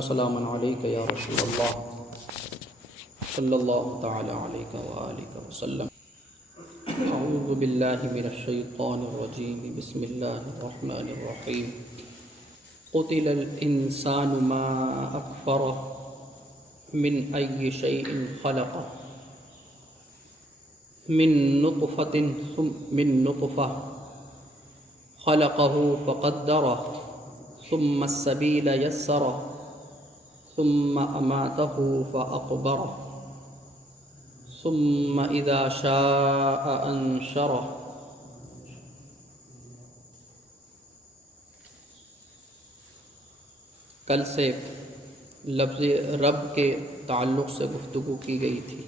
وسلام علیک یا رسول اللہ صلی اللہ تعالی علیہ وآلہ وسلم۔ اعوذ باللہ من الشیطان الرجیم، بسم اللہ الرحمن الرحیم۔ قتل الانسان ما اکفرہ من ای شیء خلقہ من نطفہ خلقہ فقدرہ ثم السبیل یسرہ ثم اماتہ فاقبرہ ثم اذا شاء انشرہ۔ کل سے لفظ رب کے تعلق سے گفتگو کی گئی تھی۔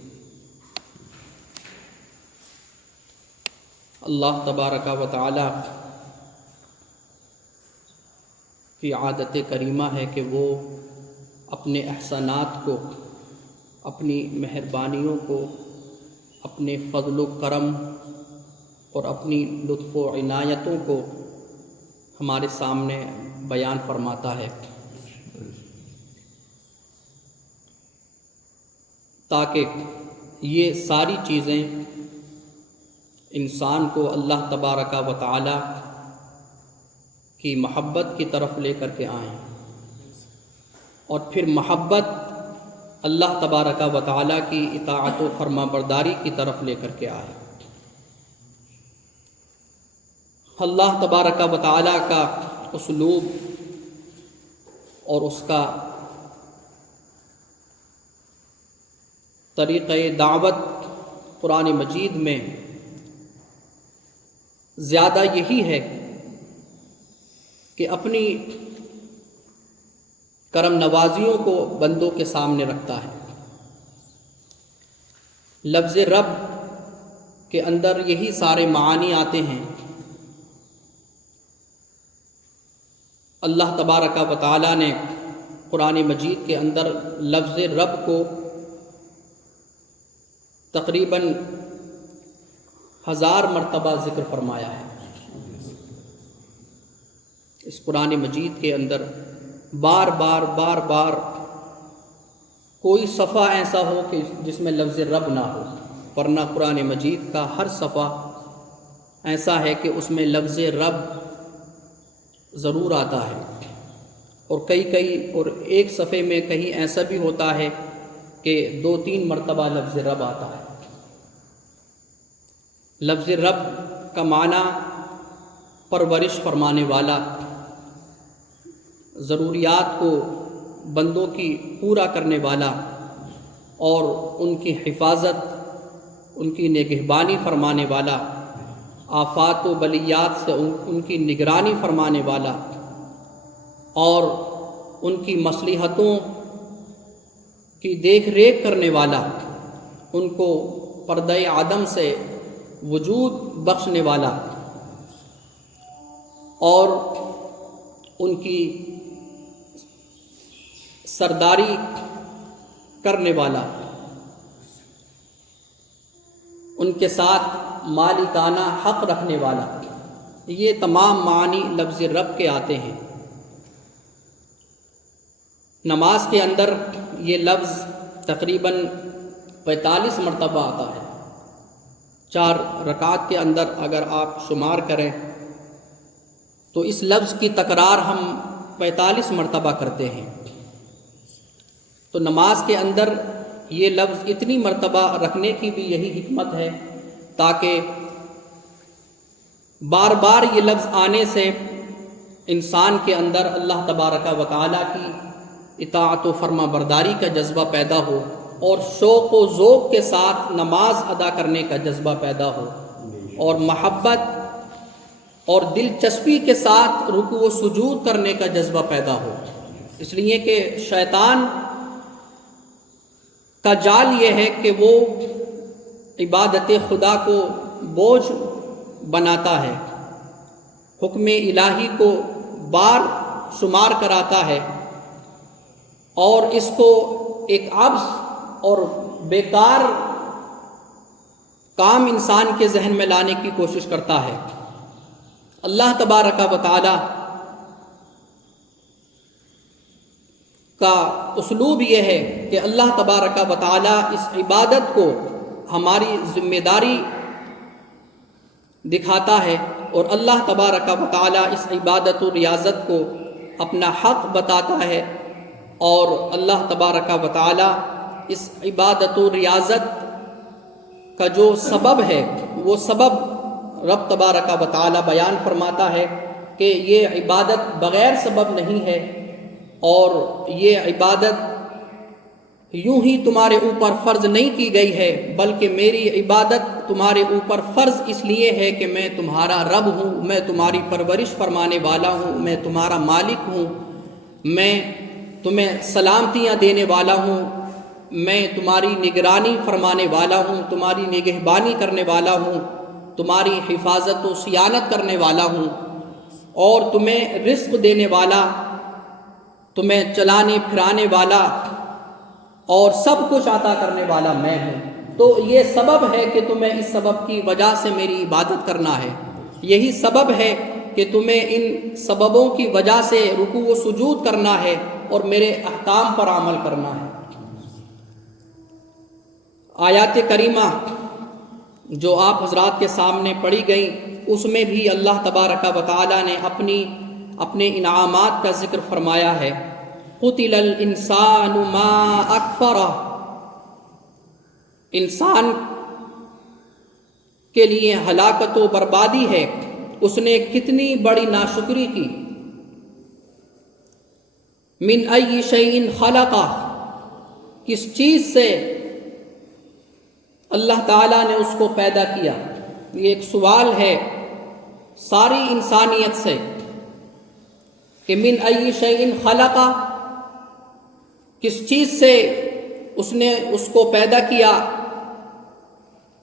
اللہ تبارک و تعالی کی عادت کریمہ ہے کہ وہ اپنے احسانات کو، اپنی مہربانیوں کو، اپنے فضل و کرم اور اپنی لطف و عنایتوں کو ہمارے سامنے بیان فرماتا ہے، تاکہ یہ ساری چیزیں انسان کو اللہ تبارک و تعالی کی محبت کی طرف لے کر کے آئیں، اور پھر محبت اللہ تبارک و تعالی کی اطاعت و فرما برداری کی طرف لے کر کے آئے۔ اللہ تبارک و تعالی کا اسلوب اور اس کا طریقہ دعوت قرآن مجید میں زیادہ یہی ہے کہ اپنی کرم نوازیوں کو بندوں کے سامنے رکھتا ہے۔ لفظ رب کے اندر یہی سارے معانی آتے ہیں۔ اللہ تبارک و تعالی نے قرآن مجید کے اندر لفظ رب کو تقریباً 1000 مرتبہ ذکر فرمایا ہے۔ اس قرآن مجید کے اندر بار بار کوئی صفحہ ایسا ہو کہ جس میں لفظ رب نہ ہو، ورنہ قرآن مجید کا ہر صفحہ ایسا ہے کہ اس میں لفظ رب ضرور آتا ہے، اور کئی اور ایک صفحے میں کہیں ایسا بھی ہوتا ہے کہ 2-3 مرتبہ لفظ رب آتا ہے۔ لفظ رب کا معنی پرورش فرمانے والا، ضروریات کو بندوں کی پورا کرنے والا، اور ان کی حفاظت، ان کی نگہبانی فرمانے والا، آفات و بلیات سے ان کی نگرانی فرمانے والا، اور ان کی مصلحتوں کی دیکھ ریکھ کرنے والا، ان کو پردہ عدم سے وجود بخشنے والا، اور ان کی سرداری کرنے والا، ان کے ساتھ مالکانہ حق رکھنے والا۔ یہ تمام معنی لفظ رب کے آتے ہیں۔ نماز کے اندر یہ لفظ تقریباً 45 مرتبہ آتا ہے۔ 4 رکعات کے اندر اگر آپ شمار کریں تو اس لفظ کی تکرار ہم 45 مرتبہ کرتے ہیں۔ تو نماز کے اندر یہ لفظ اتنی مرتبہ رکھنے کی بھی یہی حکمت ہے، تاکہ بار بار یہ لفظ آنے سے انسان کے اندر اللہ تبارک و تعالی کی اطاعت و فرما برداری کا جذبہ پیدا ہو، اور شوق و ذوق کے ساتھ نماز ادا کرنے کا جذبہ پیدا ہو، اور محبت اور دلچسپی کے ساتھ رکوع و سجود کرنے کا جذبہ پیدا ہو۔ اس لیے کہ شیطان کا جال یہ ہے کہ وہ عبادت خدا کو بوجھ بناتا ہے، حکم الہی کو بار شمار کراتا ہے، اور اس کو ایک عبث اور بیکار کام انسان کے ذہن میں لانے کی کوشش کرتا ہے۔ اللہ تبارک و تعالی کا اسلوب یہ ہے کہ اللہ تبارک و تعالی اس عبادت کو ہماری ذمہ داری دکھاتا ہے، اور اللہ تبارک و تعالی اس عبادت و ریاضت کو اپنا حق بتاتا ہے، اور اللہ تبارک و تعالی اس عبادت و ریاضت کا جو سبب ہے وہ سبب رب تبارک و تعالی بیان فرماتا ہے کہ یہ عبادت بغیر سبب نہیں ہے، اور یہ عبادت یوں ہی تمہارے اوپر فرض نہیں کی گئی ہے، بلکہ میری عبادت تمہارے اوپر فرض اس لیے ہے کہ میں تمہارا رب ہوں، میں تمہاری پرورش فرمانے والا ہوں، میں تمہارا مالک ہوں، میں تمہیں سلامتیاں دینے والا ہوں، میں تمہاری نگرانی فرمانے والا ہوں، تمہاری نگہبانی کرنے والا ہوں، تمہاری حفاظت و صیانت کرنے والا ہوں، اور تمہیں رزق دینے والا، تمہیں چلانے پھرانے والا اور سب کچھ عطا کرنے والا میں ہوں۔ تو یہ سبب ہے کہ تمہیں اس سبب کی وجہ سے میری عبادت کرنا ہے، یہی سبب ہے کہ تمہیں ان سببوں کی وجہ سے رکوع و سجود کرنا ہے اور میرے احکام پر عمل کرنا ہے۔ آیات کریمہ جو آپ حضرات کے سامنے پڑھی گئیں، اس میں بھی اللہ تبارک و تعالی نے اپنے انعامات کا ذکر فرمایا ہے۔ قتل الانسان ما اکفرہ، انسان کے لیے ہلاکت و بربادی ہے، اس نے کتنی بڑی ناشکری کی۔ من ای شیء خلقہ، کس چیز سے اللہ تعالیٰ نے اس کو پیدا کیا؟ یہ ایک سوال ہے ساری انسانیت سے کہ من ای شیء خلقہ، کس چیز سے اس نے اس کو پیدا کیا؟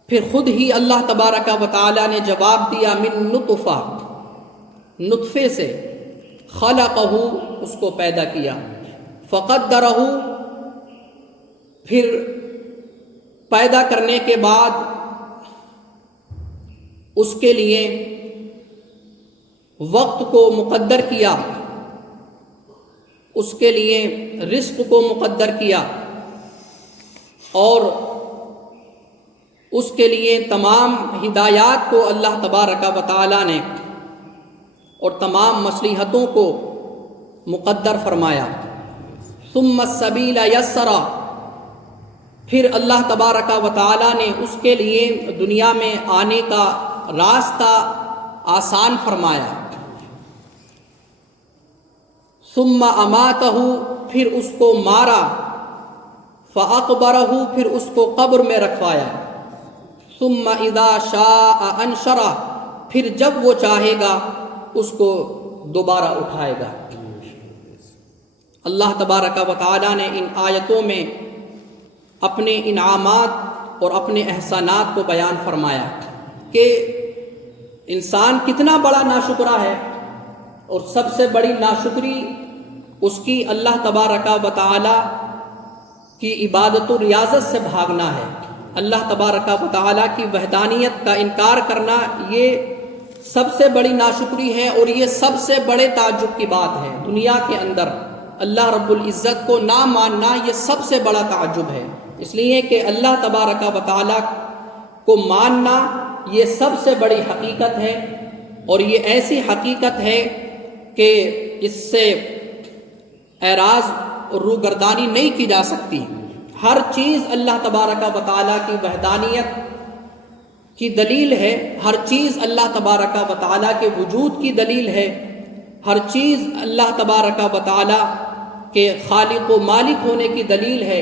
پھر خود ہی اللہ تبارک و تعالی نے جواب دیا، من نطفہ، نطفے سے، خلقہ، اس کو پیدا کیا، فقدرہ، پھر پیدا کرنے کے بعد اس کے لیے وقت کو مقدر کیا، اس کے لیے رزق کو مقدر کیا، اور اس کے لیے تمام ہدایات کو اللہ تبارک و تعالی نے اور تمام مصلحتوں کو مقدر فرمایا۔ ثم السبیل یسرا، پھر اللہ تبارک و تعالی نے اس کے لیے دنیا میں آنے کا راستہ آسان فرمایا۔ ثم اماتہ، پھر اس کو مارا، فاقبرہ، پھر اس کو قبر میں رکھوایا۔ ثم اذا شاء انشرہ، پھر جب وہ چاہے گا اس کو دوبارہ اٹھائے گا۔ اللہ تبارک و تعالی نے ان آیتوں میں اپنے انعامات اور اپنے احسانات کو بیان فرمایا کہ انسان کتنا بڑا ناشکرا ہے، اور سب سے بڑی ناشکری اس کی اللہ تبارک و تعالی کی عبادت و ریاضت سے بھاگنا ہے۔ اللہ تبارک و تعالی کی وحدانیت کا انکار کرنا یہ سب سے بڑی ناشکری ہے، اور یہ سب سے بڑے تعجب کی بات ہے۔ دنیا کے اندر اللہ رب العزت کو نہ ماننا یہ سب سے بڑا تعجب ہے، اس لیے کہ اللہ تبارک و تعالی کو ماننا یہ سب سے بڑی حقیقت ہے، اور یہ ایسی حقیقت ہے کہ اس سے اعراض اور روگردانی نہیں کی جا سکتی۔ ہر چیز اللہ تبارک و تعالیٰ کی وحدانیت کی دلیل ہے، ہر چیز اللہ تبارک و تعالیٰ کے وجود کی دلیل ہے، ہر چیز اللہ تبارک و تعالیٰ کے خالق و مالک ہونے کی دلیل ہے۔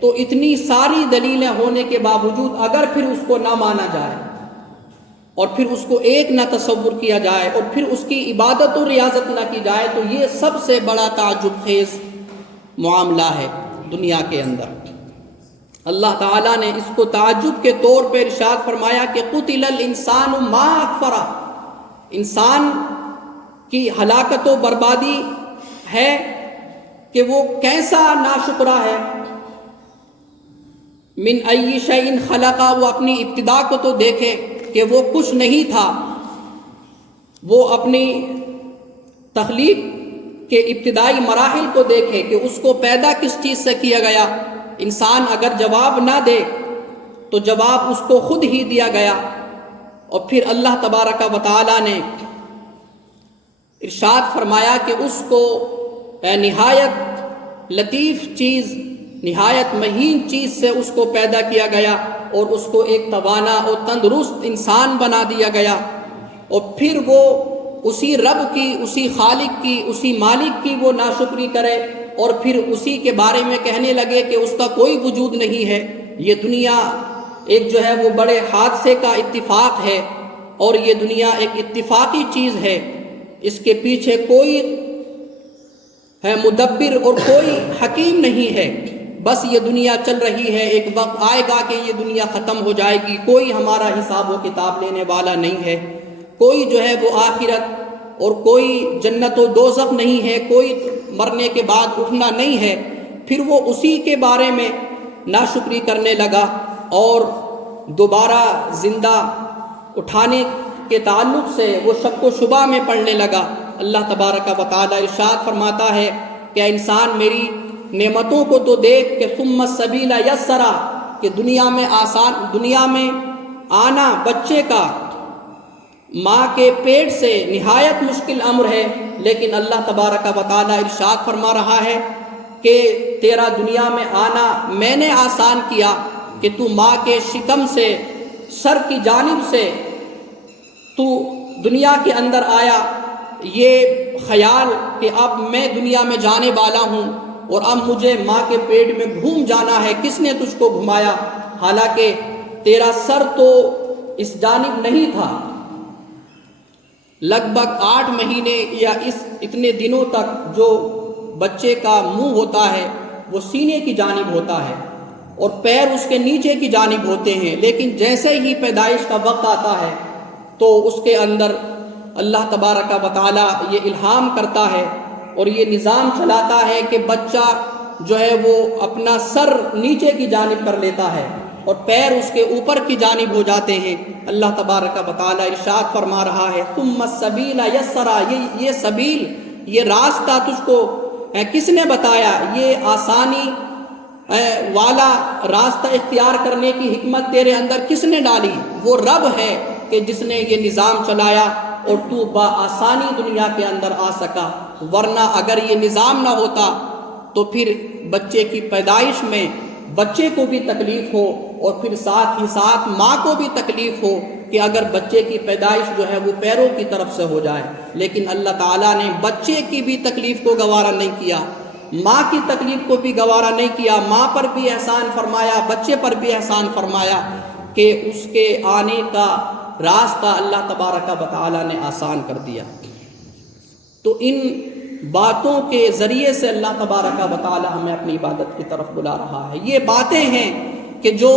تو اتنی ساری دلیلیں ہونے کے باوجود اگر پھر اس کو نہ مانا جائے اور پھر اس کو ایک نہ تصور کیا جائے اور پھر اس کی عبادت و ریاضت نہ کی جائے، تو یہ سب سے بڑا تعجب خیز معاملہ ہے دنیا کے اندر۔ اللہ تعالیٰ نے اس کو تعجب کے طور پر ارشاد فرمایا کہ قتل الانسان ما اکفرہ، انسان کی ہلاکت و بربادی ہے کہ وہ کیسا ناشکرا ہے۔ من ای شیء خلقہ، وہ اپنی ابتدا کو تو دیکھے کہ وہ کچھ نہیں تھا، وہ اپنی تخلیق کے ابتدائی مراحل کو دیکھے کہ اس کو پیدا کس چیز سے کیا گیا، انسان اگر جواب نہ دے تو جواب اس کو خود ہی دیا گیا۔ اور پھر اللہ تبارک و تعالی نے ارشاد فرمایا کہ اس کو نہایت لطیف چیز، نہایت مہین چیز سے اس کو پیدا کیا گیا اور اس کو ایک توانا اور تندرست انسان بنا دیا گیا۔ اور پھر وہ اسی رب کی، اسی خالق کی، اسی مالک کی وہ ناشکری کرے اور پھر اسی کے بارے میں کہنے لگے کہ اس کا کوئی وجود نہیں ہے۔ یہ دنیا ایک جو ہے وہ بڑے حادثے کا اتفاق ہے، اور یہ دنیا ایک اتفاقی چیز ہے، اس کے پیچھے کوئی مدبر اور کوئی حکیم نہیں ہے، بس یہ دنیا چل رہی ہے، ایک وقت آئے گا کہ یہ دنیا ختم ہو جائے گی، کوئی ہمارا حساب و کتاب لینے والا نہیں ہے، کوئی جو ہے وہ آخرت اور کوئی جنت و دوزخ نہیں ہے، کوئی مرنے کے بعد اٹھنا نہیں ہے۔ پھر وہ اسی کے بارے میں ناشکری کرنے لگا اور دوبارہ زندہ اٹھانے کے تعلق سے وہ شک و شبہ میں پڑنے لگا۔ اللہ تبارک و تعالی ارشاد فرماتا ہے کہ انسان میری نعمتوں کو تو دیکھ کہ ثم السبیل یسرا، کہ دنیا میں آنا بچے کا ماں کے پیٹ سے نہایت مشکل امر ہے، لیکن اللہ تبارک و تعالی ارشاد فرما رہا ہے کہ تیرا دنیا میں آنا میں نے آسان کیا، کہ تو ماں کے شکم سے، سر کی جانب سے تو دنیا کے اندر آیا، یہ خیال کہ اب میں دنیا میں جانے والا ہوں اور اب مجھے ماں کے پیٹ میں گھوم جانا ہے، کس نے تجھ کو گھمایا؟ حالانکہ تیرا سر تو اس جانب نہیں تھا۔ لگ بھگ 8 مہینے یا اتنے دنوں تک جو بچے کا منہ ہوتا ہے وہ سینے کی جانب ہوتا ہے اور پیر اس کے نیچے کی جانب ہوتے ہیں، لیکن جیسے ہی پیدائش کا وقت آتا ہے تو اس کے اندر اللہ تبارک و تعالی یہ الہام کرتا ہے اور یہ نظام چلاتا ہے کہ بچہ جو ہے وہ اپنا سر نیچے کی جانب کر لیتا ہے اور پیر اس کے اوپر کی جانب ہو جاتے ہیں۔ اللہ تبارک و تعالی ارشاد فرما رہا ہے ثم السبیل یسرا، یہ سبیل، یہ راستہ تجھ کو کس نے بتایا؟ یہ آسانی والا راستہ اختیار کرنے کی حکمت تیرے اندر کس نے ڈالی؟ وہ رب ہے کہ جس نے یہ نظام چلایا اور تو بآسانی دنیا کے اندر آ سکا، ورنہ اگر یہ نظام نہ ہوتا تو پھر بچے کی پیدائش میں بچے کو بھی تکلیف ہو اور پھر ساتھ ہی ساتھ ماں کو بھی تکلیف ہو کہ اگر بچے کی پیدائش جو ہے وہ پیروں کی طرف سے ہو جائے، لیکن اللہ تعالیٰ نے بچے کی بھی تکلیف کو گوارا نہیں کیا، ماں کی تکلیف کو بھی گوارا نہیں کیا، ماں پر بھی احسان فرمایا، بچے پر بھی احسان فرمایا کہ اس کے آنے کا راستہ اللہ تبارک و تعالیٰ نے آسان کر دیا۔ تو ان باتوں کے ذریعے سے اللہ تبارک و تعالیٰ ہمیں اپنی عبادت کی طرف بلا رہا ہے۔ یہ باتیں ہیں کہ جو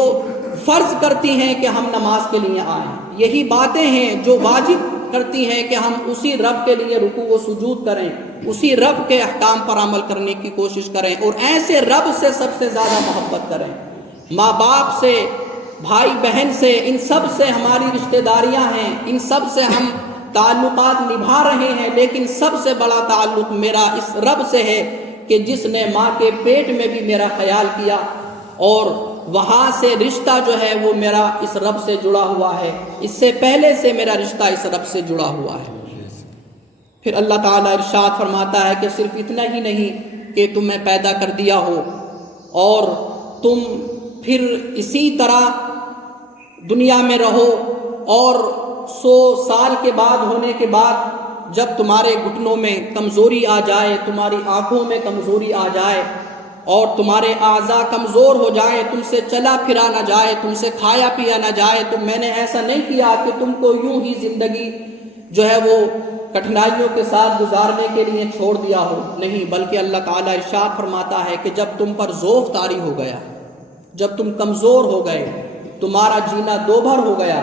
فرض کرتی ہیں کہ ہم نماز کے لیے آئیں، یہی باتیں ہیں جو واجب کرتی ہیں کہ ہم اسی رب کے لیے رکوع و سجود کریں، اسی رب کے احکام پر عمل کرنے کی کوشش کریں اور ایسے رب سے سب سے زیادہ محبت کریں۔ ماں باپ سے، بھائی بہن سے، ان سب سے ہماری رشتہ داریاں ہیں، ان سب سے ہم تعلقات نبھا رہے ہیں، لیکن سب سے بڑا تعلق میرا اس رب سے ہے کہ جس نے ماں کے پیٹ میں بھی میرا خیال کیا اور وہاں سے رشتہ جو ہے وہ میرا اس رب سے جڑا ہوا ہے، اس سے پہلے سے میرا رشتہ اس رب سے جڑا ہوا ہے۔ پھر اللہ تعالیٰ ارشاد فرماتا ہے کہ صرف اتنا ہی نہیں کہ تمہیں پیدا کر دیا ہو اور تم پھر اسی طرح دنیا میں رہو اور 100 سال کے بعد ہونے کے بعد جب تمہارے گھٹنوں میں کمزوری آ جائے، تمہاری آنکھوں میں کمزوری آ جائے اور تمہارے اعضاء کمزور ہو جائیں، تم سے چلا پھرا نہ جائے، تم سے کھایا پیا نہ جائے، تو میں نے ایسا نہیں کیا کہ تم کو یوں ہی زندگی جو ہے وہ کٹھنائیوں کے ساتھ گزارنے کے لیے چھوڑ دیا ہو، نہیں، بلکہ اللہ تعالیٰ ارشاد فرماتا ہے کہ جب تم پر ضعف طاری ہو گیا، جب تم کمزور ہو گئے، تمہارا جینا دوبھر ہو گیا،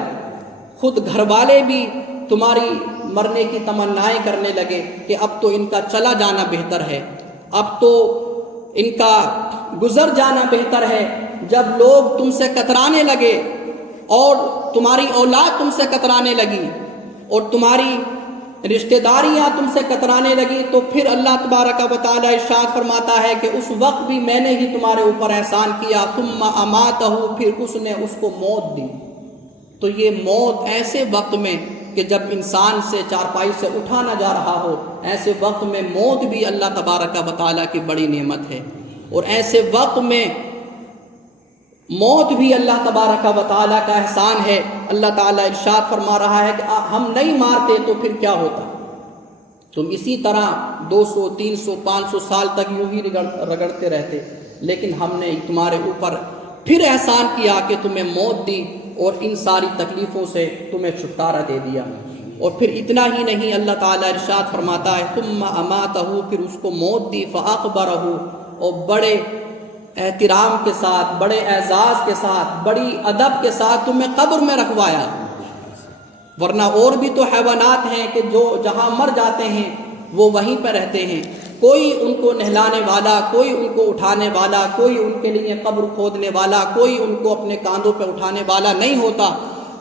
خود گھر والے بھی تمہاری مرنے کی تمنائیں کرنے لگے کہ اب تو ان کا چلا جانا بہتر ہے، اب تو ان کا گزر جانا بہتر ہے، جب لوگ تم سے کترانے لگے اور تمہاری اولاد تم سے کترانے لگی اور تمہاری رشتہ داریاں تم سے کترانے لگی تو پھر اللہ تبارک و تعالی ارشاد فرماتا ہے کہ اس وقت بھی میں نے ہی تمہارے اوپر احسان کیا، ثم اماتہ، پھر اس نے اس کو موت دی۔ تو یہ موت ایسے وقت میں کہ جب انسان سے چارپائی سے اٹھا نہ جا رہا ہو، ایسے وقت میں موت بھی اللہ تبارک و تعالیٰ کی بڑی نعمت ہے، اور ایسے وقت میں موت بھی اللہ تبارک و تعالیٰ کا احسان ہے۔ اللہ تعالیٰ ارشاد فرما رہا ہے کہ ہم نہیں مارتے تو پھر کیا ہوتا؟ تم اسی طرح 200 300 500 سال تک یوں ہی رگڑتے رہتے، لیکن ہم نے تمہارے اوپر پھر احسان کیا کہ تمہیں موت دی اور ان ساری تکلیفوں سے تمہیں چھٹکارا دے دیا۔ اور پھر اتنا ہی نہیں، اللہ تعالیٰ ارشاد فرماتا ہے ثم اماتہ، پھر اس کو موت دی، فاقبرہ، اور بڑے احترام کے ساتھ، بڑے اعزاز کے ساتھ، بڑی ادب کے ساتھ تمہیں قبر میں رکھوایا۔ ورنہ اور بھی تو حیوانات ہیں کہ جو جہاں مر جاتے ہیں وہ وہیں پہ رہتے ہیں، کوئی ان کو نہلانے والا، کوئی ان کو اٹھانے والا، کوئی ان کے لیے قبر کھودنے والا، کوئی ان کو اپنے کاندھوں پہ اٹھانے والا نہیں ہوتا،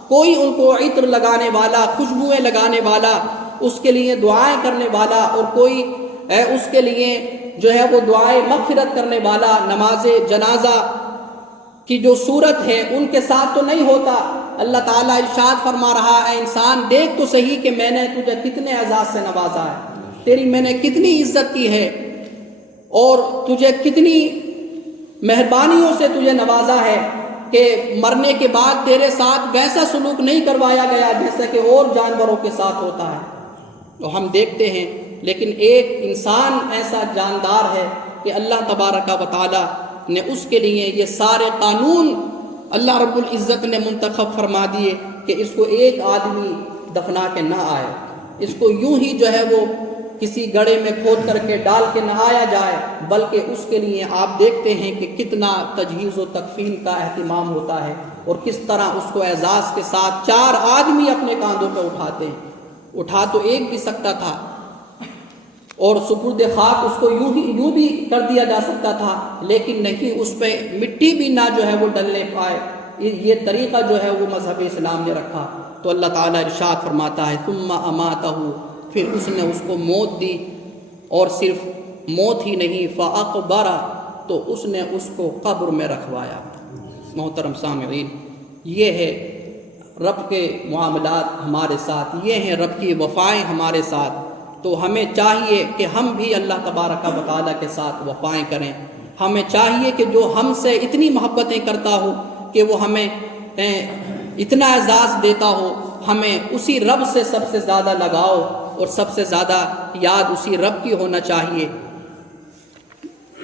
کوئی ان کو عطر لگانے والا، خوشبوئیں لگانے والا، اس کے لیے دعائیں کرنے والا، اور کوئی اس کے لیے جو ہے وہ دعائیں مغفرت کرنے والا، نماز جنازہ کی جو صورت ہے ان کے ساتھ تو نہیں ہوتا۔ اللہ تعالیٰ ارشاد فرما رہا ہے انسان دیکھ تو صحیح کہ میں نے تجھے کتنے اعزاز سے نوازا ہے، تیری میں نے کتنی عزت کی ہے، اور تجھے کتنی مہربانیوں سے تجھے نوازا ہے کہ مرنے کے بعد تیرے ساتھ ویسا سلوک نہیں کروایا گیا جیسا کہ اور جانوروں کے ساتھ ہوتا ہے۔ تو ہم دیکھتے ہیں، لیکن ایک انسان ایسا جاندار ہے کہ اللہ تبارک و تعالی نے اس کے لیے یہ سارے قانون اللہ رب العزت نے منتخب فرما دیے کہ اس کو ایک آدمی دفنا کے نہ آئے، اس کو یوں ہی جو ہے وہ کسی گڑھے میں کھود کر کے ڈال کے نہ آیا جائے، بلکہ اس کے لیے آپ دیکھتے ہیں کہ کتنا تجہیز و تکفین کا اہتمام ہوتا ہے، اور کس طرح اس کو اعزاز کے ساتھ 4 آدمی اپنے کاندھوں پہ اٹھاتے ہیں۔ اٹھا تو ایک بھی سکتا تھا، اور سپرد خاک اس کو یوں بھی کر دیا جا سکتا تھا، لیکن نہیں، اس پہ مٹی بھی نہ جو ہے وہ ڈلنے پائے۔ یہ طریقہ جو ہے وہ مذہب اسلام نے رکھا۔ تو اللہ تعالیٰ ارشاد فرماتا ہے ثم اماتہ، پھر اس نے اس کو موت دی، اور صرف موت ہی نہیں، فاقبرہ، تو اس نے اس کو قبر میں رکھوایا۔ محترم سامعین، یہ ہے رب کے معاملات ہمارے ساتھ، یہ ہیں رب کی وفائیں ہمارے ساتھ۔ تو ہمیں چاہیے کہ ہم بھی اللہ تبارک و تعالیٰ کے ساتھ وفائیں کریں۔ ہمیں چاہیے کہ جو ہم سے اتنی محبتیں کرتا ہو، کہ وہ ہمیں اتنا اعزاز دیتا ہو، ہمیں اسی رب سے سب سے زیادہ لگاؤ اور سب سے زیادہ یاد اسی رب کی ہونا چاہیے۔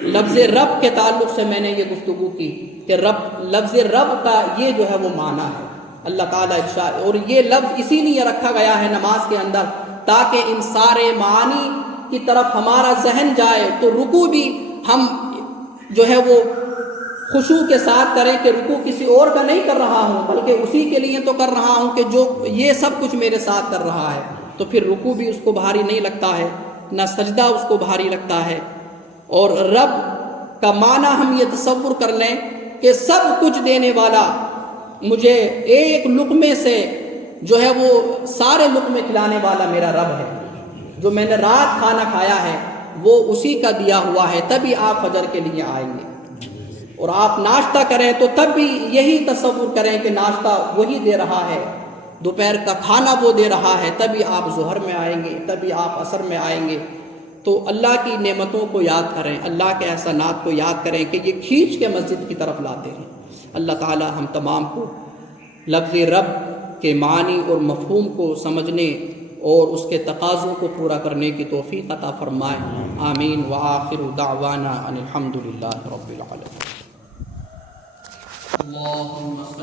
لفظ رب کے تعلق سے میں نے یہ گفتگو کی کہ لفظ رب کا یہ جو ہے وہ معنی ہے اللہ تعالیٰ ارشاد، اور یہ لفظ اسی لیے رکھا گیا ہے نماز کے اندر تاکہ ان سارے معانی کی طرف ہمارا ذہن جائے، تو رکوع بھی ہم جو ہے وہ خشوع کے ساتھ کریں کہ رکوع کسی اور کا نہیں کر رہا ہوں بلکہ اسی کے لیے تو کر رہا ہوں کہ جو یہ سب کچھ میرے ساتھ کر رہا ہے، تو پھر رکوع بھی اس کو بھاری نہیں لگتا ہے، نہ سجدہ اس کو بھاری لگتا ہے۔ اور رب کا معنی ہم یہ تصور کر لیں کہ سب کچھ دینے والا مجھے ایک لقمے سے جو ہے وہ سارے لقمے کھلانے والا میرا رب ہے، جو میں نے رات کھانا کھایا ہے وہ اسی کا دیا ہوا ہے، تبھی آپ فجر کے لیے آئیں گے۔ اور آپ ناشتہ کریں تو تب بھی یہی تصور کریں کہ ناشتہ وہی دے رہا ہے، دوپہر کا کھانا وہ دے رہا ہے، تبھی آپ ظہر میں آئیں گے، تبھی آپ عصر میں آئیں گے۔ تو اللہ کی نعمتوں کو یاد کریں، اللہ کے احسانات کو یاد کریں کہ یہ کھینچ کے مسجد کی طرف لاتے ہیں۔ اللہ تعالی ہم تمام کو لفظ رب کے معنی اور مفہوم کو سمجھنے اور اس کے تقاضوں کو پورا کرنے کی توفیق عطا فرمائے۔ آمین۔ وآخر دعوانا ان الحمد للہ رب العالمین۔ اللہم